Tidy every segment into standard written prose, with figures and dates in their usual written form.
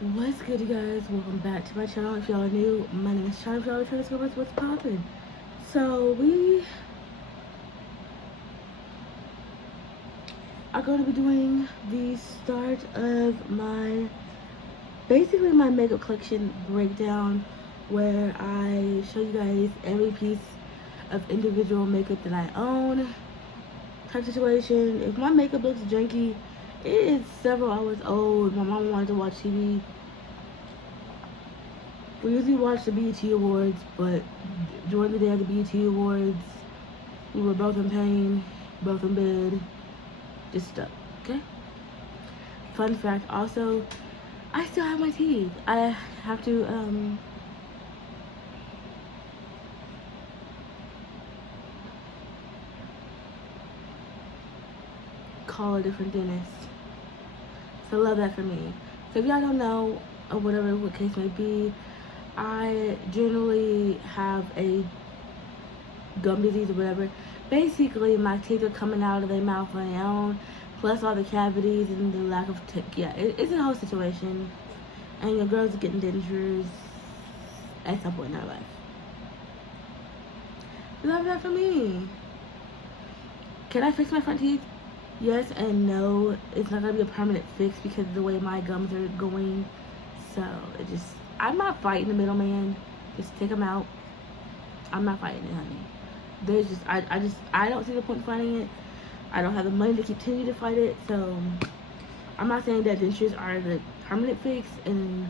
What's good, you guys? Welcome back to my channel. If y'all are new, my name is Charlie. If y'all are trying to discover what's poppin'. So we are going to be doing the start of basically my makeup collection breakdown, where I show you guys every piece of individual makeup that I own. Type situation. If my makeup looks janky, it is several hours old. My mom wanted to watch TV. We usually watch the BET Awards, but during the day of the BET Awards, we were both in pain, both in bed, just stuck, okay? Fun fact also, I still have my teeth. I have to, call a different dentist. So love that for me. So if y'all don't know, or whatever, what case may be, I generally have a gum disease or whatever. Basically, my teeth are coming out of their mouth on their own, plus all the cavities and the lack of it's a whole situation. And your girls are getting dentures at some point in her life. Love that for me. Can I fix my front teeth? Yes and no. It's not gonna be a permanent fix because of the way my gums are going. So I'm not fighting the middleman. Just take them out. I'm not fighting it, honey. There's just I don't see the point in fighting it. I don't have the money to continue to fight it. So I'm not saying that dentures are the permanent fix and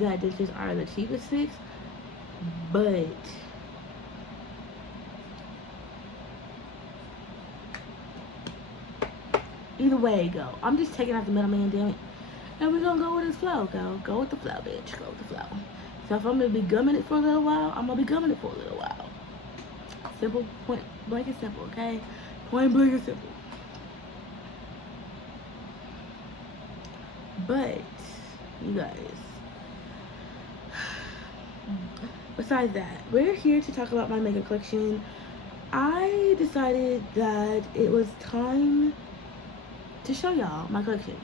that dentures are the cheapest fix, but either way it go, I'm just taking out the middleman, damn it. And we're gonna go with this flow. Go with the flow, bitch. Go with the flow. So if I'm gonna be gumming it for a little while, I'm gonna be gumming it for a little while. Simple, point blank and simple, okay? Point blank and simple. But, you guys, besides that, we're here to talk about my makeup collection. I decided that it was time to show y'all my collection.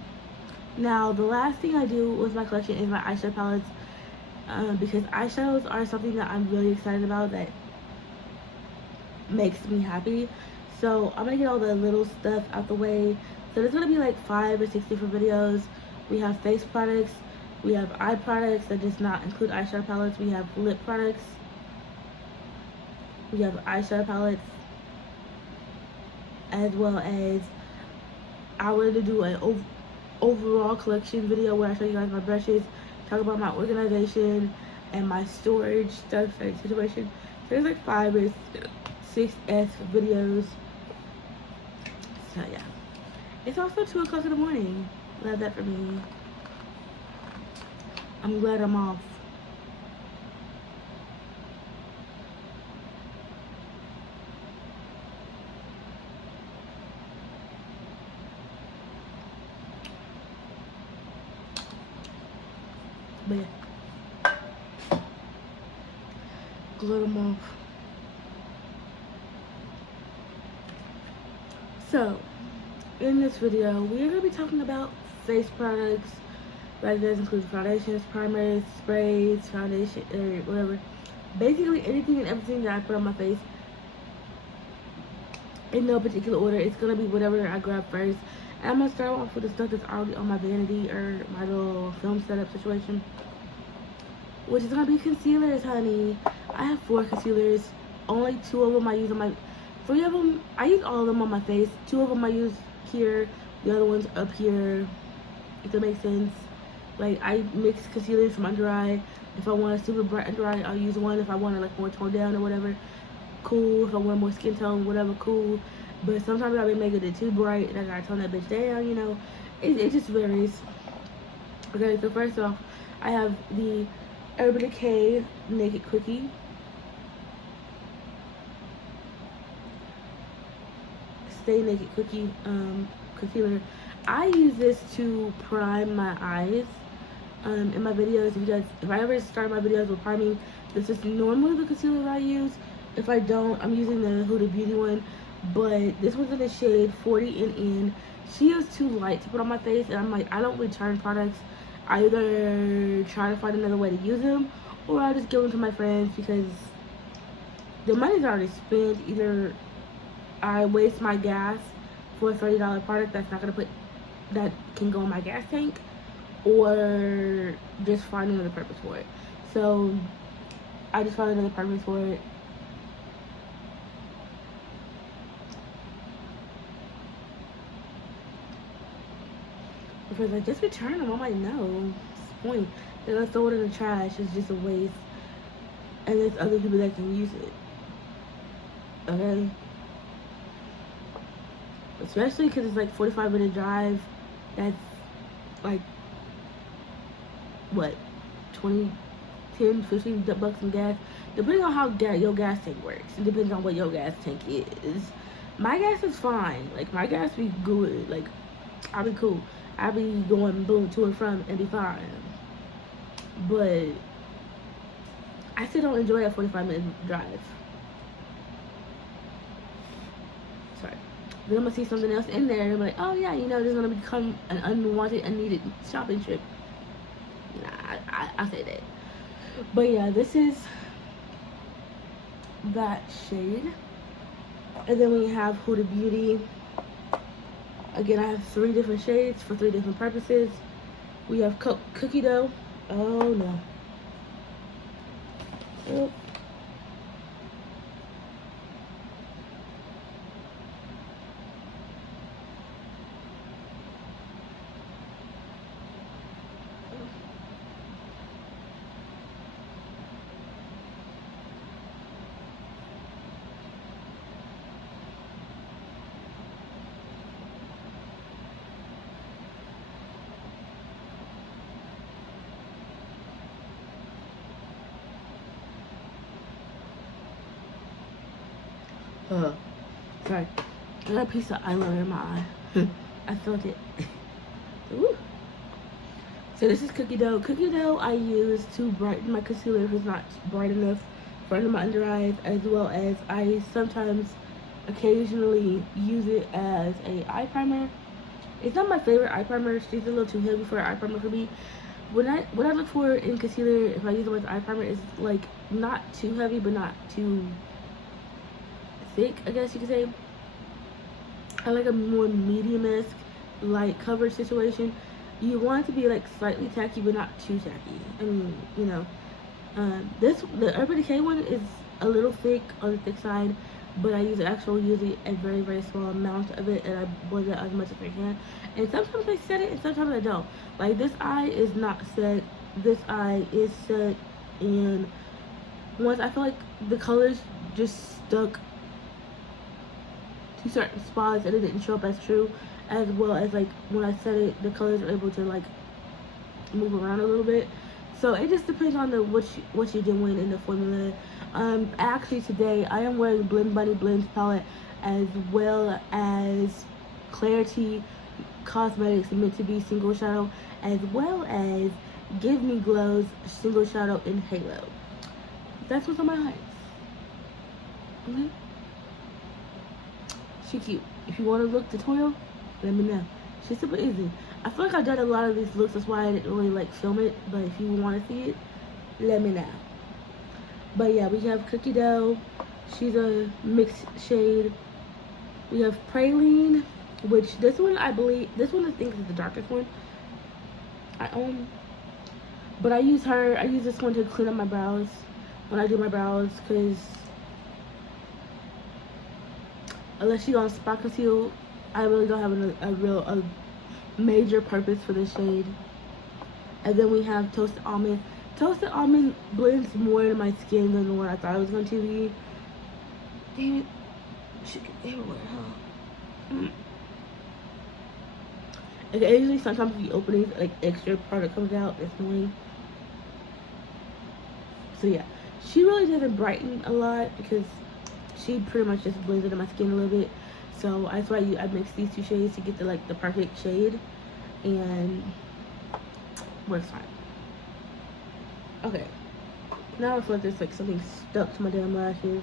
Now, the last thing I do with my collection is my eyeshadow palettes, because eyeshadows are something that I'm really excited about, that makes me happy. So I'm gonna get all the little stuff out the way. So there's gonna be like 5 or 6 different videos. We have face products, we have eye products that does not include eyeshadow palettes, we have lip products, we have eyeshadow palettes, as well as I wanted to do an overall collection video where I show you guys my brushes, talk about my organization and my storage stuff situation. So there's like 5 or 6 videos. So yeah, it's also 2 o'clock in the morning. Love that for me. I'm glad I'm off. But yeah, glad I'm off. So in this video, we're gonna be talking about face products. That does include foundations, primers, sprays, foundation, or whatever. Basically anything and everything that I put on my face, in no particular order. It's gonna be whatever I grab first. And I'm gonna start off with the stuff that's already on my vanity or my little film setup situation, which is gonna be concealers, honey. I have 4 concealers. Only 2 of them I use on my, 3 of them I use all of them on my face. 2 of them I use here, the other one's up here, if that makes sense. Like, I mix concealers from under eye. If I want a super bright under eye, I'll use one. If I want it like more toned down or whatever, cool. If I want more skin tone, whatever, cool. But sometimes I may make it too bright and I gotta tone that bitch down, you know. It just varies. Okay, so first off, I have the Urban Decay Naked Quickie. Stay Naked Quickie concealer. I use this to prime my eyes. In my videos, if I ever start my videos with priming, this is normally the concealer I use. If I don't, I'm using the Huda Beauty one, but this was in the shade 40 NN. She is too light to put on my face, and I'm like, I don't return products. I either try to find another way to use them, or I just give them to my friends because the money's already spent. Either I waste my gas for a $30 product that's not gonna put that can go in my gas tank, or just find another purpose for it. So I just found another purpose for it. Because like, just return them. I'm like, no, what's the point? Then I throw it in the trash. It's just a waste. And there's other people that can use it. Okay? Especially because it's like 45-minute drive. That's like, what, 20, 10, 15 bucks in gas. Depending on how your gas tank works. It depends on what your gas tank is. My gas is fine. Like, my gas be good. Like, I'll be cool. I'll be going boom to and from and be fine. But I still don't enjoy a 45-minute drive. Sorry. Then I'm gonna see something else in there and I'm like, oh yeah, you know, this is gonna become an unwanted, unneeded shopping trip. Nah, I say that. But yeah, this is that shade. And then we have Huda Beauty. Again, I have 3 different shades for 3 different purposes. We have cookie dough. Oh no. Oh. Sorry. I got a piece of eyeliner in my eye. I felt it. Ooh. So this is cookie dough. Cookie dough I use to brighten my concealer if it's not bright enough for under my under eyes, as well as I sometimes occasionally use it as a eye primer. It's not my favorite eye primer. She's a little too heavy for an eye primer for me. What I look for in concealer, if I use it with eye primer, is like not too heavy but not too thick, I guess you could say. I like a more medium-esque light coverage situation. You want it to be like slightly tacky but not too tacky. I mean, you know, the Urban Decay one is a little thick on the thick side, but I use usually a very, very small amount of it, and I blend it as much as I can. And sometimes I set it and sometimes I don't. Like, this eye is not set, this eye is set, and once I feel like the colors just stuck to certain spots and it didn't show up as true, as well as like when I set it, the colors are able to like move around a little bit. So it just depends on what you're doing in the formula. Actually today I am wearing Blend Bunny Blends palette, as well as Clarity Cosmetics Meant to Be single shadow, as well as Give Me Glow's single shadow in Halo. That's what's on my eyes. Okay. She cute. If you want a look tutorial, let me know. She's super easy. I feel like I've done a lot of these looks, that's why I didn't really like film it. But if you want to see it, let me know. But yeah, we have Cookie Dough. She's a mixed shade. We have Praline, which this one I think is the darkest one I own. But I use this one to clean up my brows when I do my brows, because unless you're on spot conceal, I really don't have a major purpose for this shade. And then we have Toasted Almond. Toasted Almond blends more into my skin than what I thought it was going to be. Damn it. Should get everywhere, huh? Occasionally, sometimes the openings, like extra product comes out. It's annoying. So yeah, she really doesn't brighten a lot because she pretty much just blends into my skin a little bit. So that's why I mix these 2 shades to get the perfect shade, and works fine. Okay, now I feel like there's like something stuck to my damn lashes.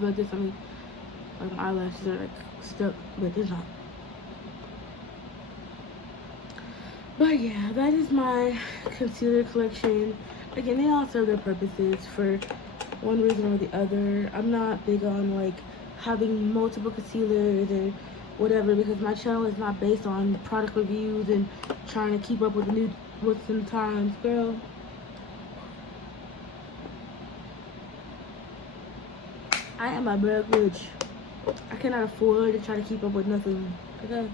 feel like this on me. Like my eyelashes are like stuck, but they're not. But yeah, that is my concealer collection. Again, they all serve their purposes for one reason or the other. I'm not big on like having multiple concealers and whatever, because my channel is not based on product reviews and trying to keep up with the new what's in the times, girl. I am a broke bitch. I cannot afford to try to keep up with nothing. Okay,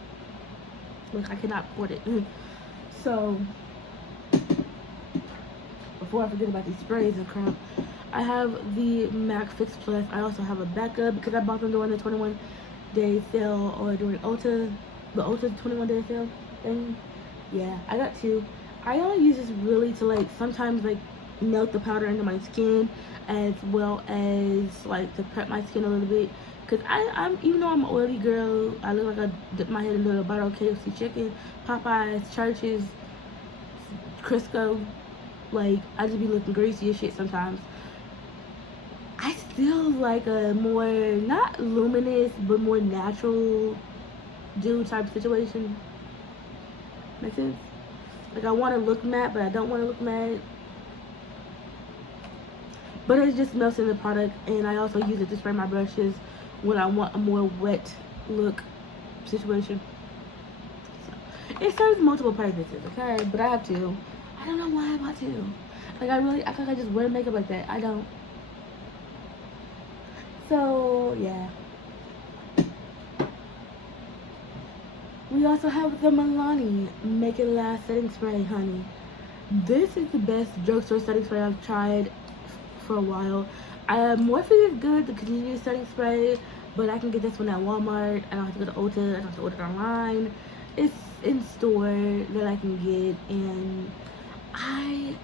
like I cannot afford it. So before I forget about these sprays and crap, I have the MAC Fix Plus. I also have a backup because I bought them during the 21-day sale, or during the Ulta 21-day sale thing. Yeah, I got two. I only use this really to like sometimes like melt the powder into my skin, as well as like to prep my skin a little bit. Cause I'm even though I'm an oily girl, I look like I dip my head into a bottle of KFC chicken, Popeyes, Church's, Crisco. Like I just be looking greasy as shit sometimes. I still like a more not luminous but more natural dew type situation. Make sense? Like I want to look matte, but I don't want to look matte. But it just melts in the product, and I also use it to spray my brushes when I want a more wet look situation. So, it serves multiple purposes, okay? But I have two. I don't know why I bought two. Like I really act like I just wear makeup like that. I don't. So yeah. We also have the Milani Make It Last setting spray, honey. This is the best drugstore setting spray I've tried for a while. Morphe is good, the continuous setting spray, but I can get this one at Walmart. I don't have to go to Ulta. I don't have to order it online. It's in store that I can get, and I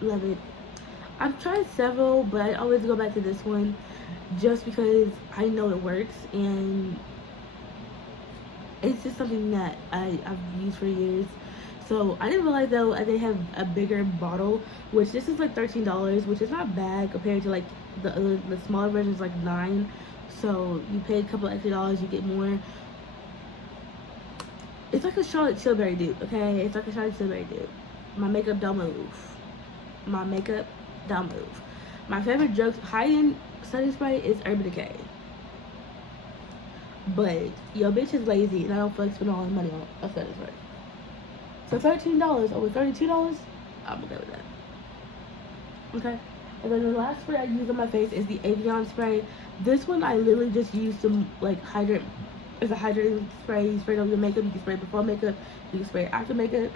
love it. I've tried several, but I always go back to this one just because I know it works, and it's just something that I've used for years. So I didn't realize though they have a bigger bottle, which this is like $13, which is not bad compared to like the smaller version is like $9. So you pay a couple extra dollars, you get more. It's like a Charlotte Tilbury dupe, okay? It's like a Charlotte Tilbury dupe. My makeup don't move. My makeup don't move. My favorite high-end setting spray is Urban Decay. But your bitch is lazy, and I don't feel like spending all my money on a setting spray. So $13 over $32, I'm okay with that. Okay? And then the last spray I use on my face is the Avion spray. This one I literally just use to like hydrate. It's a hydrating spray. You spray it over your makeup. You can spray it before makeup. You can spray it after makeup.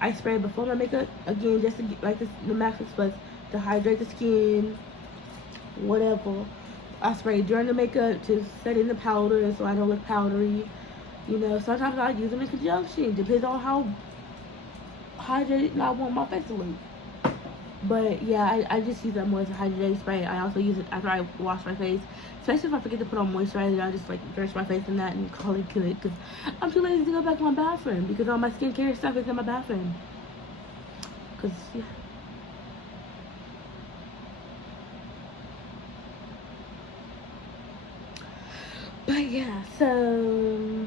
I spray it before my makeup. Again, just to get like this, the Max Fix Plus, to hydrate the skin. Whatever. I spray it during the makeup to set in the powder so I don't look powdery. You know, sometimes I use them in conjunction. Depends on how hydrated I want my face to look. But yeah, I just use that more as a hydrating spray. I also use it after I wash my face, especially if I forget to put on moisturizer. I just like drench my face in that and call it good, because I'm too lazy to go back to my bathroom because all my skincare stuff is in my bathroom. Cause yeah. But yeah, so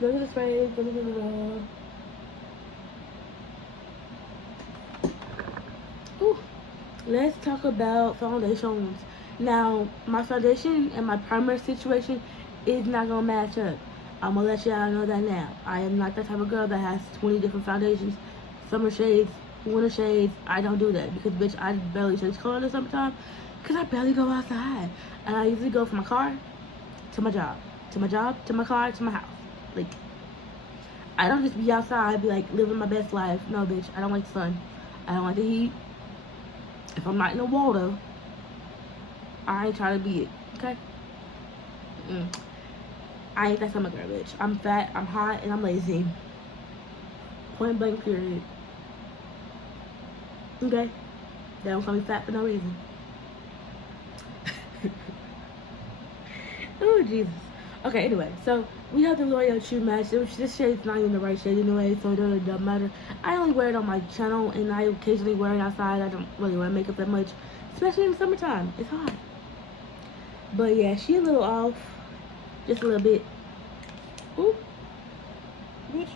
those are the sprays. Ooh, let's talk about foundations. Now, my foundation and my primer situation is not gonna match up. I'm gonna let y'all know that now. I am not that type of girl that has 20 different foundations, summer shades, winter shades. I don't do that because, bitch, I barely change color in the summertime because I barely go outside. And I usually go from my car to my job, to my job, to my car, to my house. Like, I don't just be outside, be like living my best life. No, bitch, I don't like the sun. I don't like the heat. If I'm not in the water, I ain't trying to be it, okay? I ain't that summer girl, bitch. I'm fat, I'm hot, and I'm lazy. Point blank, period. Okay? They don't call me fat for no reason. Oh, Jesus. Okay, anyway, so we have the L'Oreal True Match. This shade's not even the right shade anyway, so it really doesn't matter. I only wear it on my channel, and I occasionally wear it outside. I don't really wear makeup that much, especially in the summertime. It's hot. But yeah, she a little off. Just a little bit. Ooh. Bitch.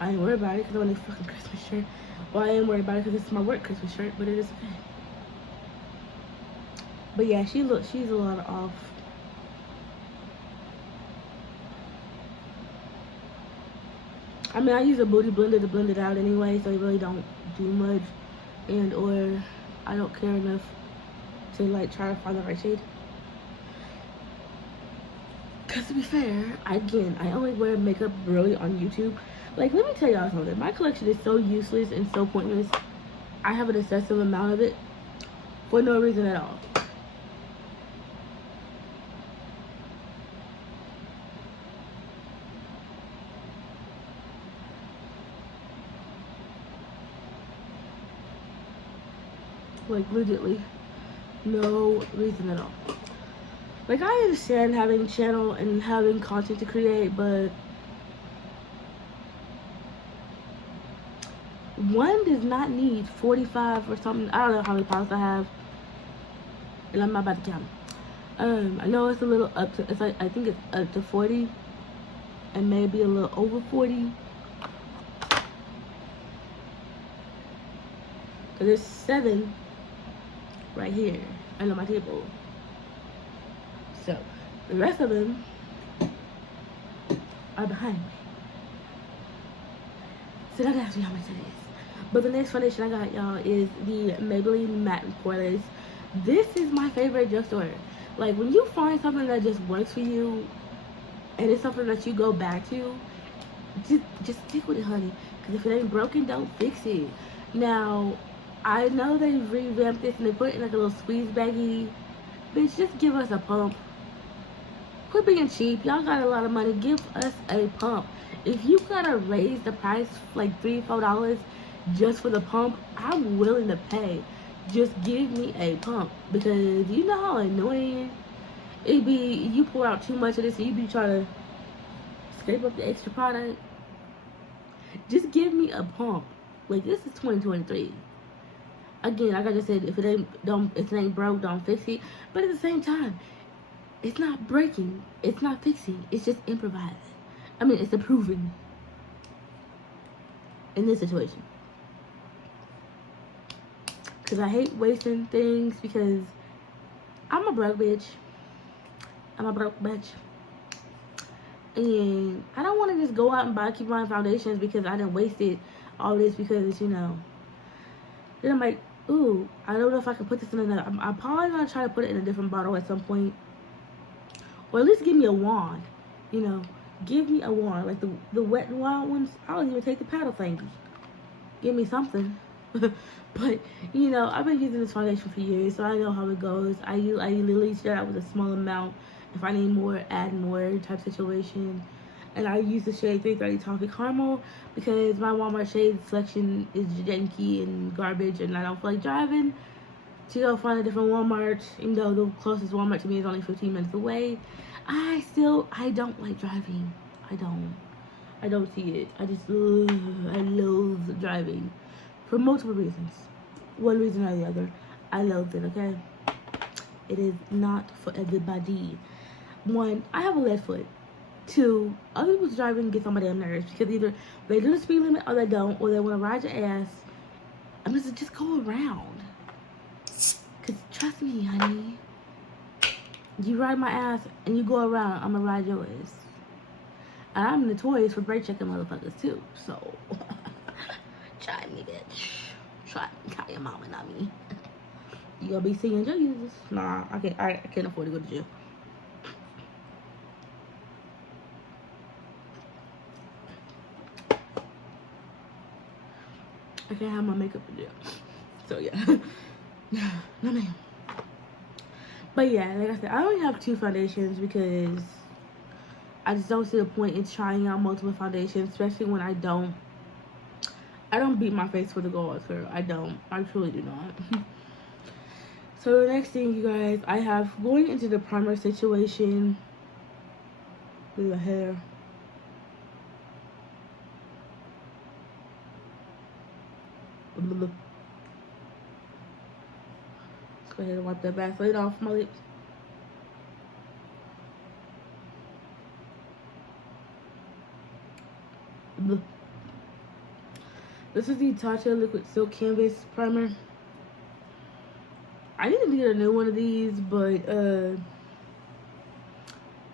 I ain't worried about it because I want a fucking Christmas shirt. Well, I am worried about it because it's my work Christmas shirt, but it is okay. But yeah, she's a lot off. I mean, I use a booty blender to blend it out anyway, so it really don't do much. And or I don't care enough to like try to find the right shade. Cause to be fair, I only wear makeup really on YouTube. Like, let me tell y'all something. My collection is so useless and so pointless. I have an excessive amount of it for no reason at all. Like, legitly, no reason at all. Like, I understand having a channel and having content to create, but one does not need 45 or something. I don't know how many pounds I have, and I'm not about to count. I know it's a little up to, it's like, I think it's up to 40, and maybe a little over 40. Cause there's 7 right here under my table. So the rest of them are behind me. So don't ask me how much it is. But the next foundation I got, y'all, is the Maybelline Matte Poreless. This is my favorite drugstore. Like, when you find something that just works for you, and it's something that you go back to, just stick with it, honey. Because if it ain't broken, don't fix it. Now, I know they revamped this and they put it in like a little squeeze baggie. Bitch, just give us a pump. Quit being cheap. Y'all got a lot of money. Give us a pump. If you gotta raise the price like $3-4 just for the pump, I'm willing to pay. Just give me a pump, because you know how annoying it be. You pour out too much of this and you be trying to scrape up the extra product. Just give me a pump. Like, this is 2023. Again, like I just said, if it ain't broke, don't fix it. But at the same time, it's not breaking, it's not fixing, it's just improvising. I mean, it's improving in this situation. Because I hate wasting things, because I'm a broke bitch. I'm a broke bitch. And I don't want to just go out and keep buying foundations because I didn't waste it all this, because, you know. Then I'm like, ooh, I don't know if I can put this in another. I'm probably going to try to put it in a different bottle at some point. Or at least give me a wand, you know. Give me a wand, like the wet and wild ones. I'll even take the paddle things. Give me something. But, you know, I've been using this foundation for years, so I know how it goes. I literally start out with a small amount. If I need more, add more type situation. And I use the shade 330 Toffee Caramel because my Walmart shade selection is janky and garbage, and I don't feel like driving to go find a different Walmart, even though the closest Walmart to me is only 15 minutes away. I don't like driving. I don't see it. I loathe driving for multiple reasons. One reason or the other, I loathe it, okay? It is not for everybody. 1, I have a lead foot. 2, other people's driving gets on my damn nerves because either they do the speed limit or they don't, or they want to ride your ass. I'm just go around. Cause trust me, honey, you ride my ass and you go around, I'ma ride yours. And I'm notorious for brake checking motherfuckers too. So try me, bitch. Try me. Call your mama, not me. You gonna be seeing jail users? Nah, I can't afford to go to jail. I can't have my makeup in jail. So yeah. No ma'am. But yeah, like I said, I only have 2 foundations because I just don't see the point in trying out multiple foundations, especially when I don't beat my face with a gauze, girl. I don't. I truly do not. So the next thing, you guys, I have going into the primer situation with the hair. Go ahead and wipe that Vaseline off my lips. This is the Tatcha Liquid Silk Canvas Primer. I need to get a new one of these, but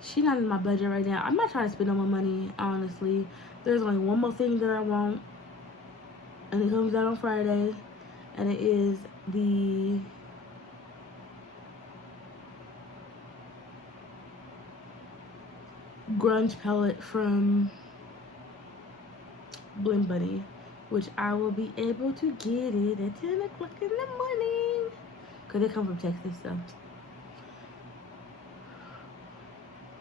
she's not in my budget right now. I'm not trying to spend all my money, honestly. There's only one more thing that I want, and it comes out on Friday, and it is the grunge palette from Blim Bunny, which I will be able to get it at 10 o'clock in the morning, because they come from Texas, so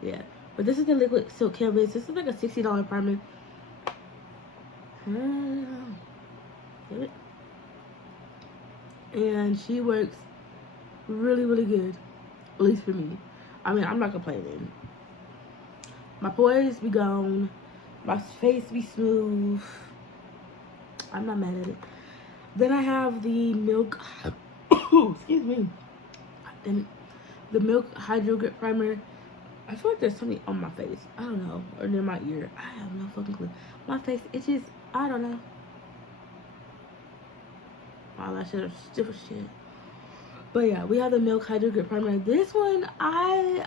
yeah. But this is the Liquid Silk Canvas. This is like a $60 primer. And she works really, really good, at least for me. I mean, I'm not complaining. My pores be gone, my face be smooth. I'm not mad at it. Then I have the Milk, excuse me, the Milk Hydro Grip Primer. I feel like there's something on my face. I don't know, or near my ear. I have no fucking clue. My face itches. I don't know. My lashes are stiff as shit. But yeah, we have the Milk Hydro Grip Primer. This one, I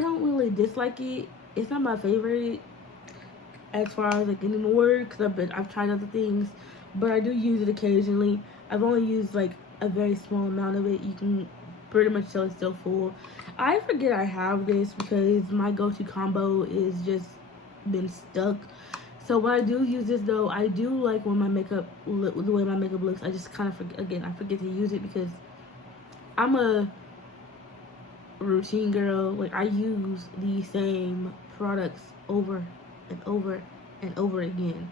don't really dislike it. It's not my favorite as far as like anymore, because I've tried other things, but I do use it occasionally. I've only used like a very small amount of it. You can pretty much tell it's still full. I forget I have this because my go-to combo is just been stuck. So when I do use this though, I do like when my makeup, the way my makeup looks. I just kind of forget to use it because I'm a routine girl. Like, I use the same products over and over and over again.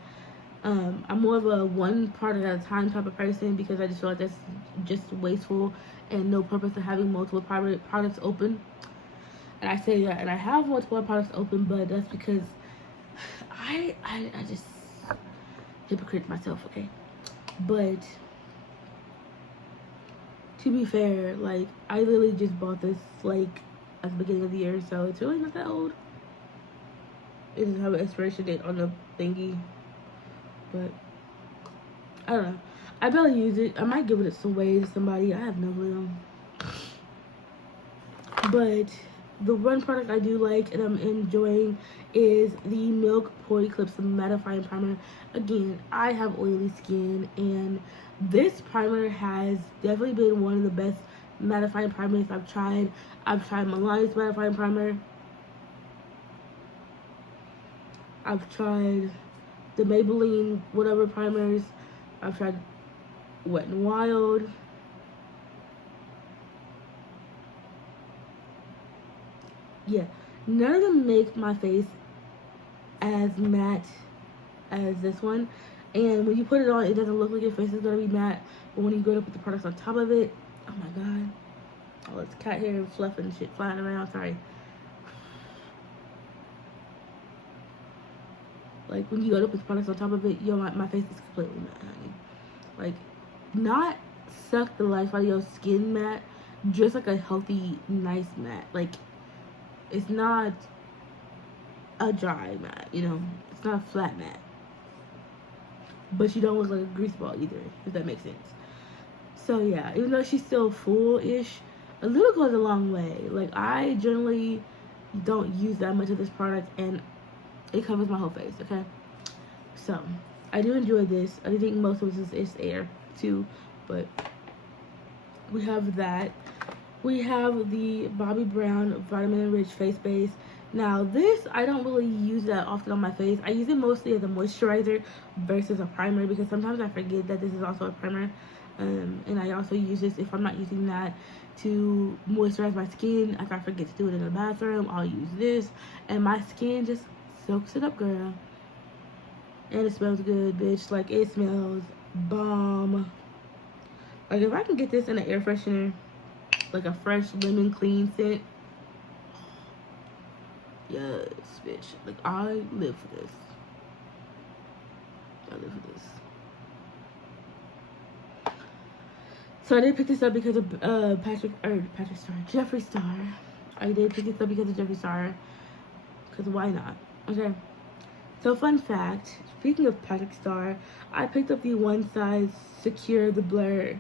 I'm more of a one product at a time type of person because I just feel like that's just wasteful and no purpose to having multiple products open. And I say that, and I have multiple products open, but that's because I just hypocrite myself, okay? But to be fair, like, I literally just bought this like at the beginning of the year, so it's really not that old. It doesn't have an expiration date on the thingy, but I don't know. I barely use it. I might give it away to somebody. I have no clue. But the one product I do like and I'm enjoying is the Milk Pore Eclipse Mattifying Primer. Again, I have oily skin, and this primer has definitely been one of the best mattifying primers I've tried. I've tried Milani's mattifying primer. I've tried the Maybelline whatever primers. I've tried Wet n Wild. Yeah, none of them make my face as matte as this one. And when you put it on, it doesn't look like your face is going to be matte. But when you go to put the products on top of it, oh my god. Oh, it's cat hair and fluff and shit flying around. Sorry. Like, when you go to put the products on top of it, my face is completely matte, honey. Like, not suck the life out of your skin matte, just like a healthy, nice matte. Like, it's not a dry matte, you know? It's not a flat matte. But you don't look like a grease ball either, if that makes sense. So yeah, even though she's still full-ish, a little goes a long way. Like, I generally don't use that much of this product, and it covers my whole face, okay? So, I do enjoy this. I think most of this is air, too, but we have that. We have the Bobbi Brown Vitamin Rich Face Base. Now, this, I don't really use that often on my face. I use it mostly as a moisturizer versus a primer because sometimes I forget that this is also a primer. And I also use this, if I'm not using that, to moisturize my skin. If I forget to do it in the bathroom, I'll use this. And my skin just soaks it up, girl. And it smells good, bitch. Like, it smells bomb. Like, if I can get this in an air freshener, like a fresh lemon clean scent, yes, bitch. Like, I live for this. I live for this. So I did pick this up because of Jeffree Star. I did pick this up because of Jeffree Star. Because why not? Okay. So fun fact, speaking of Patrick Star, I picked up the one size Secure the Blur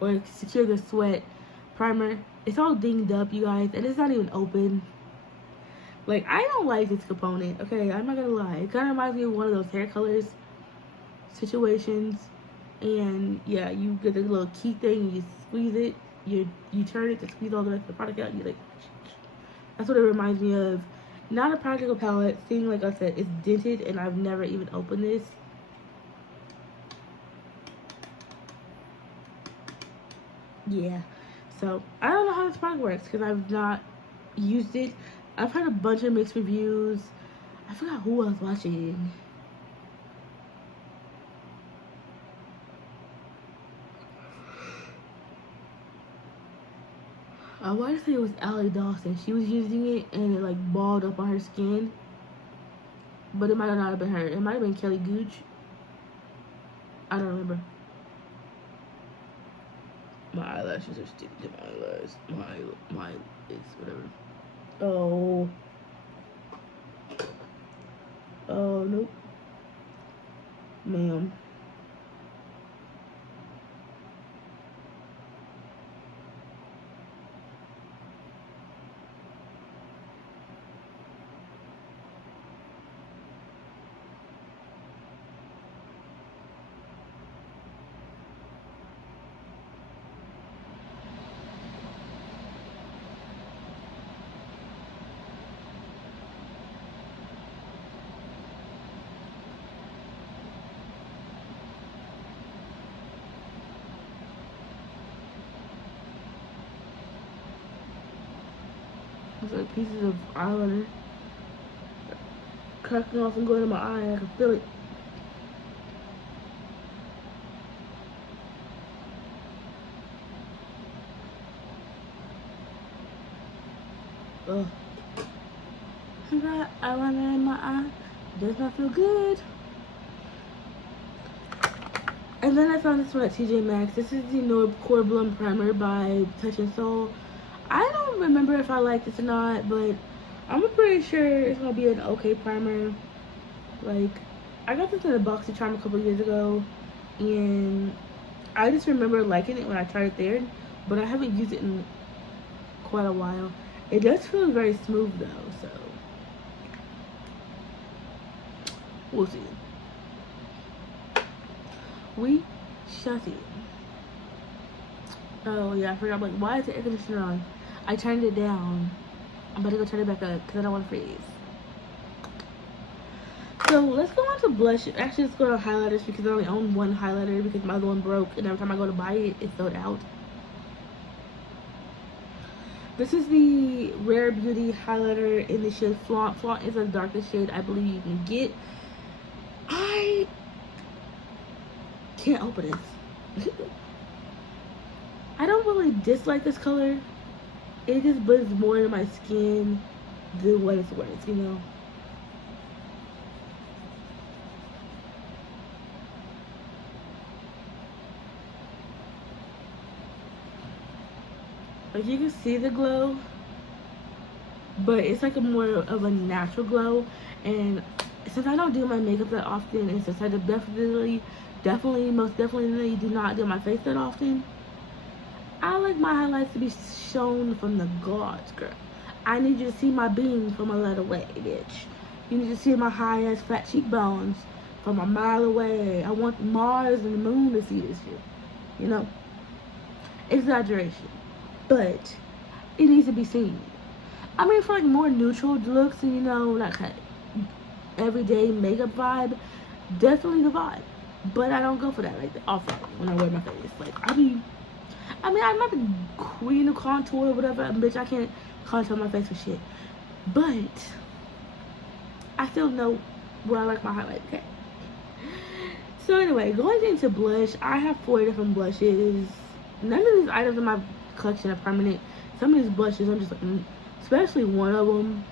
or Secure the Sweat primer. It's all dinged up, you guys, and it's not even open. Like, I don't like this component, okay? I'm not gonna lie. It kind of reminds me of one of those hair colors situations. And yeah, you get the little key thing, you squeeze it, you turn it to squeeze all the rest of the product out. You like, that's what it reminds me of. Not a practical palette. Seeing, like I said, it's dented, and I've never even opened this. Yeah, so I don't know how this product works because I've not used it. I've heard a bunch of mixed reviews. I forgot who I was watching. I want to say it was Allie Dawson. She was using it and it like balled up on her skin. But it might not have been her. It might have been Kelly Gooch. I don't remember. My eyelashes are sticking to my eyelash. My it's whatever. Oh. Oh, nope. Ma'am. It's like pieces of eyeliner cracking off and going in my eye. I can feel it. Ugh. I got eyeliner in my eye. Does not feel good. And then I found this one at TJ Maxx. This is the Core Blum Primer by Touch and Soul. I don't remember if I like this or not, but I'm pretty sure it's gonna be an okay primer. Like, I got this in a BoxyCharm a couple years ago, and I just remember liking it when I tried it there, but I haven't used it in quite a while. It does feel very smooth though, so we'll see. We shall see. Oh yeah, I forgot. Like, why is the air conditioner on? I turned it down. I'm about to go turn it back up because I don't want to freeze. So let's go on to blush. Actually, let's go to highlighters because I only own one highlighter because my other one broke, and every time I go to buy it, it's sold out. This is the Rare Beauty highlighter in the shade Flaunt. Flaunt is the darkest shade I believe you can get. I can't open this. I don't really dislike this color. It just blends more into my skin than what it's worth, you know. Like, you can see the glow, but it's like a more of a natural glow. And since I don't do my makeup that often, and since I definitely most definitely do not do my face that often, I like my highlights to be shown from the gods, girl. I need you to see my beam from a little away, bitch. You need to see my high ass fat cheekbones from a mile away. I want Mars and the moon to see this shit. You know? Exaggeration. But it needs to be seen. I mean, for like more neutral looks and, you know, like everyday makeup vibe, definitely the vibe. But I don't go for that like often when I wear my face. Like, I mean, I'm not the queen of contour or whatever. Bitch, I can't contour my face for shit. But I still know where I like my highlight. Okay. So anyway, going into blush, I have 4 different blushes. None of these items in my collection are permanent. Some of these blushes, I'm just like, especially one of them.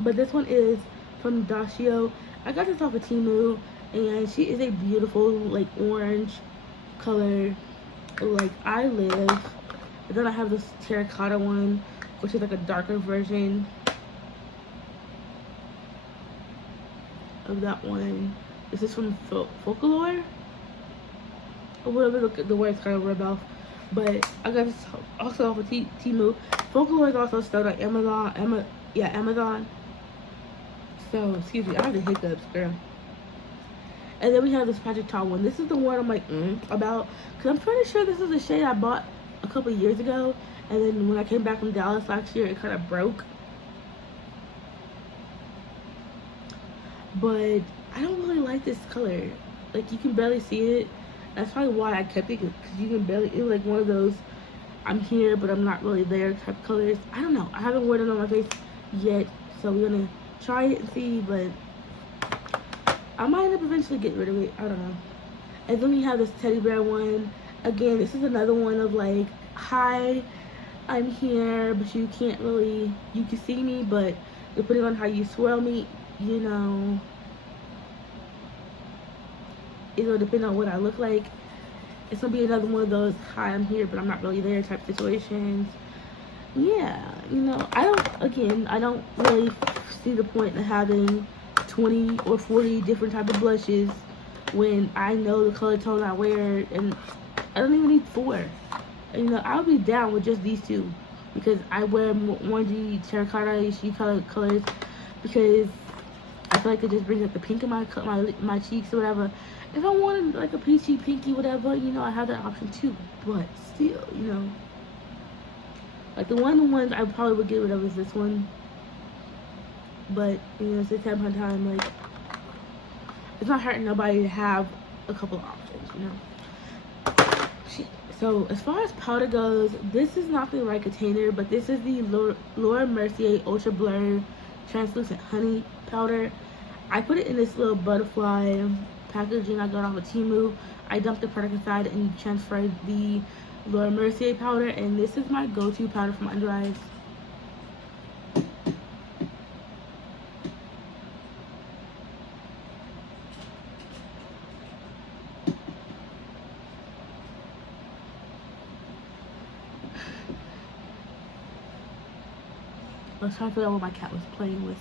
But this one is from Dashio. I got this off of Temu, and she is a beautiful like orange color. like I live. And then I have this terracotta one, which is like a darker version of that one. This is from Folklore, or whatever the word's kind of rubbed off. But I got this also off of Temu. Folklore is also sold on Amazon. Amazon. So, excuse me, I have the hiccups, girl. And then we have this Patrick Ta one. This is the one I'm like, about. Because I'm pretty sure this is a shade I bought a couple years ago. And then when I came back from Dallas last year, it kind of broke. But I don't really like this color. Like, you can barely see it. That's probably why I kept it. Because you can barely, it was like one of those, I'm here, but I'm not really there type of colors. I don't know. I haven't worn it on my face yet. So we're going to try it and see. But I might end up eventually getting rid of it. I don't know. And then we have this teddy bear one. Again, this is another one of like, hi, I'm here, but you can't really, you can see me, but depending on how you swirl me, you know, it'll depend on what I look like. It's gonna be another one of those, hi, I'm here, but I'm not really there type situations. Yeah, you know, I don't really see the point in having 20 or 40 different type of blushes when I know the color tone I wear, and I don't even need 4. You know, I'll be down with just these 2 because I wear orangey, terracotta-ish colors because I feel like it just brings up the pink in my cheeks or whatever. If I wanted like a peachy, pinky, whatever, you know, I have that option too. But still, you know, like the ones I probably would get rid of is this one. But you know, it's a time, like it's not hurting nobody to have a couple of options, you know. So as far as powder goes, this is not the right container, but this is the Laura Mercier Ultra Blur Translucent Honey Powder. I put it in this little butterfly packaging I got off of Temu. I dumped the product inside and transferred the Laura Mercier powder, and this is my go-to powder for my under eyes. I was trying to figure out what my cat was playing with.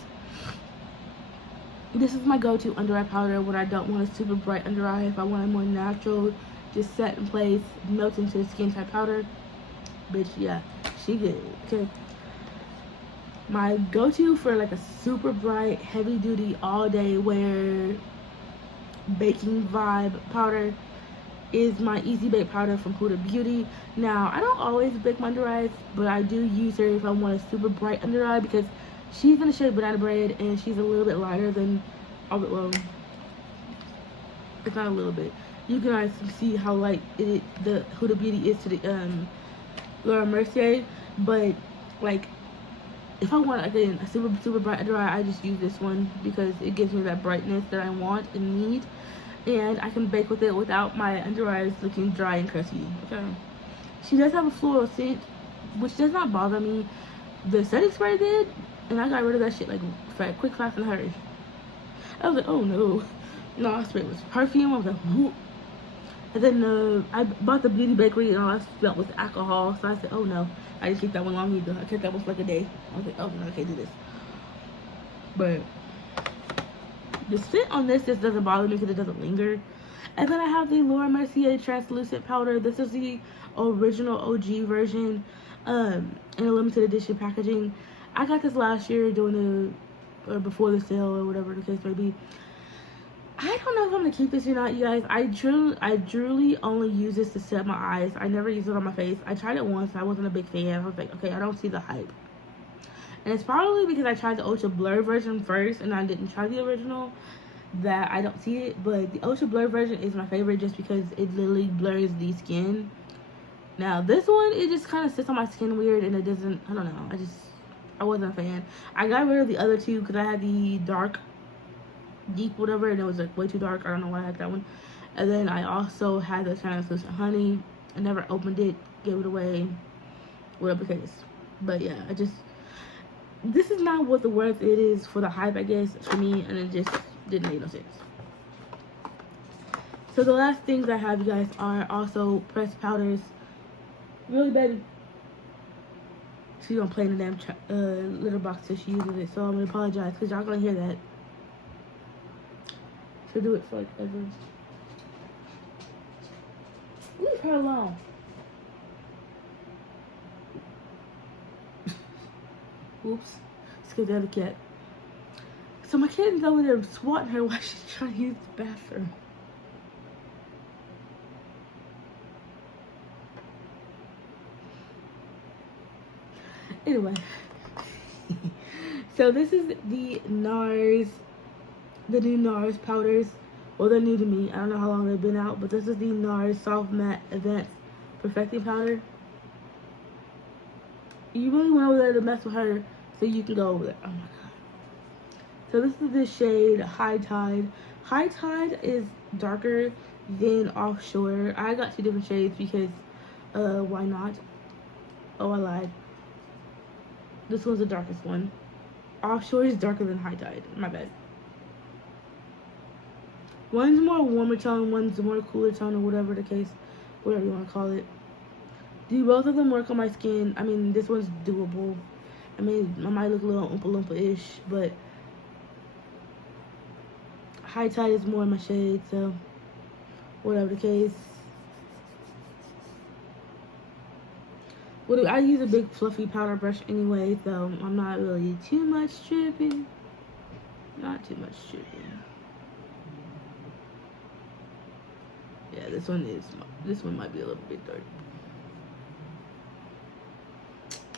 This is my go-to under eye powder when I don't want a super bright under eye. If I want a more natural, just set in place, melt into the skin type powder. Bitch, yeah, she good. Okay. My go-to for like a super bright, heavy duty, all day wear baking vibe powder is my Easy Bake powder from Huda Beauty. Now, I don't always bake my under eyes, but I do use her if I want a super bright under eye because she's in the shade Banana Bread and she's a little bit lighter than, well, it's not a little bit. You can actually see how light the Huda Beauty is to the Laura Mercier, but like if I want again a super bright under eye, I just use this one because it gives me that brightness that I want and need. And I can bake with it without my under eyes looking dry and crusty. Okay. She does have a floral scent, which does not bother me. The setting spray did, and I got rid of that shit like quick, fast, and hurry. I was like, oh no. No, I sprayed with perfume. I was like, whoop. And then I bought the Beauty Bakery, and all I smelled was alcohol. So I said, oh no. I didn't keep that one long either. I kept that one for like a day. I was like, oh no, I can't do this. But the scent on this just doesn't bother me because it doesn't linger. And then I have the Laura Mercier translucent powder. This is the original OG version in a limited edition packaging. I got this last year during or before the sale or whatever the case may be. I don't know if I'm gonna keep this or not, you guys. I truly only use this to set my eyes. I never use it on my face. I tried it once. I wasn't a big fan. I was like, okay, I don't see the hype. And it's probably because I tried the Ultra Blur version first and I didn't try the original that I don't see it. But the Ultra Blur version is my favorite just because it literally blurs the skin. Now this one, it just kind of sits on my skin weird and it doesn't, I don't know. I wasn't a fan. I got rid of the other two because I had the dark, deep whatever, and it was like way too dark. I don't know why I had that one. And then I also had the translucent honey. I never opened it, gave it away, whatever the case. But yeah, this is not what the worth it is for the hype, I guess, for me, and it just didn't make no sense. So the last things I have, you guys, are also pressed powders. Really, baby. She don't play in the damn litter box till she uses it, so I'm gonna apologize because y'all gonna hear that. She'll do it for like ever. Leave her alone. Oops. Scared the other cat. So my kitten's over there swatting her while she's trying to use the bathroom. Anyway. So this is the NARS, the new NARS powders. Well, they're new to me. I don't know how long they've been out, but this is the NARS Soft Matte Advanced Perfecting Powder. You really went over there to mess with her, so you can go over there. Oh my god. So this is the shade High Tide. High Tide is darker than Offshore. I got two different shades because, why not? Oh, I lied. This one's the darkest one. Offshore is darker than High Tide. My bad. One's more warmer tone, one's more cooler tone, or whatever the case, whatever you want to call it. Do both of them work on my skin? I mean, this one's doable. I mean, I might look a little Oompa Loompa-ish, but High Tide is more my shade, so whatever the case. I use a big fluffy powder brush anyway, so I'm not really too much tripping. Not too much tripping. Yeah, this one might be a little bit dark.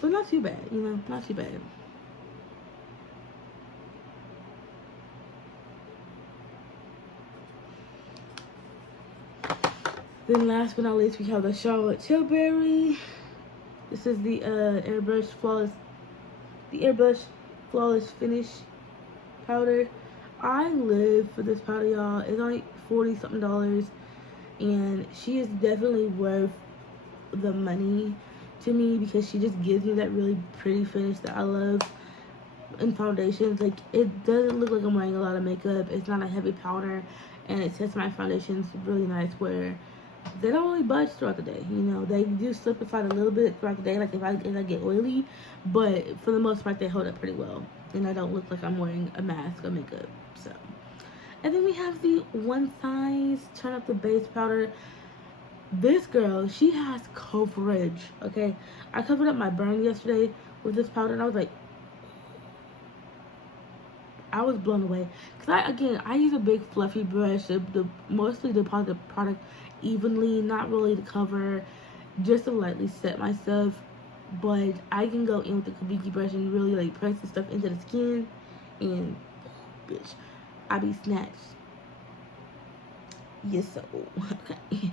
But not too bad, you know, not too bad. Then last but not least, we have the Charlotte Tilbury. This is the Airbrush Flawless Finish powder. I live for this powder, y'all. It's only $40 something, and she is definitely worth the money to me because she just gives me that really pretty finish that I love in foundations. Like, it doesn't look like I'm wearing a lot of makeup. It's not a heavy powder, and it sets my foundations really nice where they don't really budge throughout the day. You know, they do slip and slide a little bit throughout the day, like if I get oily, but for the most part they hold up pretty well, and I don't look like I'm wearing a mask or makeup. So, and then we have the One Size Turn Up the Base powder. This girl, she has coverage. Okay, I covered up my burn yesterday with this powder, and I was like, I was blown away because I use a big fluffy brush to mostly deposit the product evenly, not really to cover, just to lightly set my stuff. But I can go in with the kabuki brush and really like press the stuff into the skin, and bitch, I be snatched. Yes, so okay.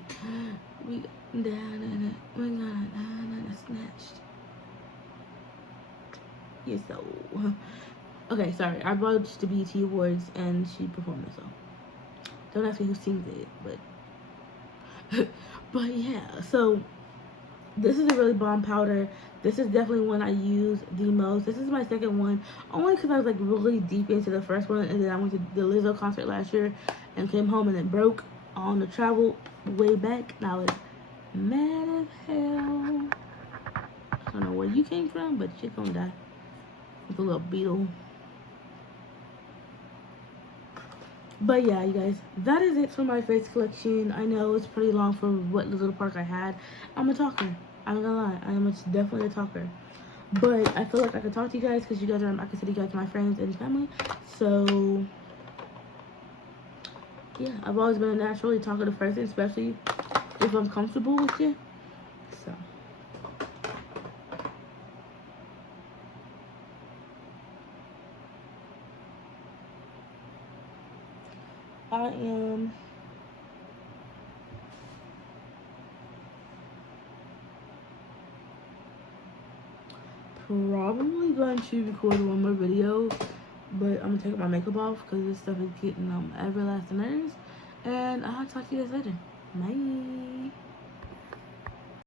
We down snatched. Yes, so. Okay, sorry. I watched the BET Awards and she performed the song. Don't ask me who sings it, but yeah. So this is a really bomb powder. This is definitely one I use the most. This is my second one, only because I was like really deep into the first one, and then I went to the Lizzo concert last year and came home and it broke on the travel way back. And I was mad as hell. I don't know where you came from, but you're gonna die. It's a little beetle. But yeah, you guys, that is it for my face collection. I know it's pretty long for what little part I had. I'm a talker. I'm not gonna lie. I am definitely a talker. But I feel like I can talk to you guys because you guys are, I consider you guys my friends and family. So, yeah, I've always been a naturally talkative person, especially if I'm comfortable with you. So. I am probably going to record one more video, but I'm gonna take my makeup off because this stuff is getting on my everlasting nerves. And I'll talk to you guys later. Bye.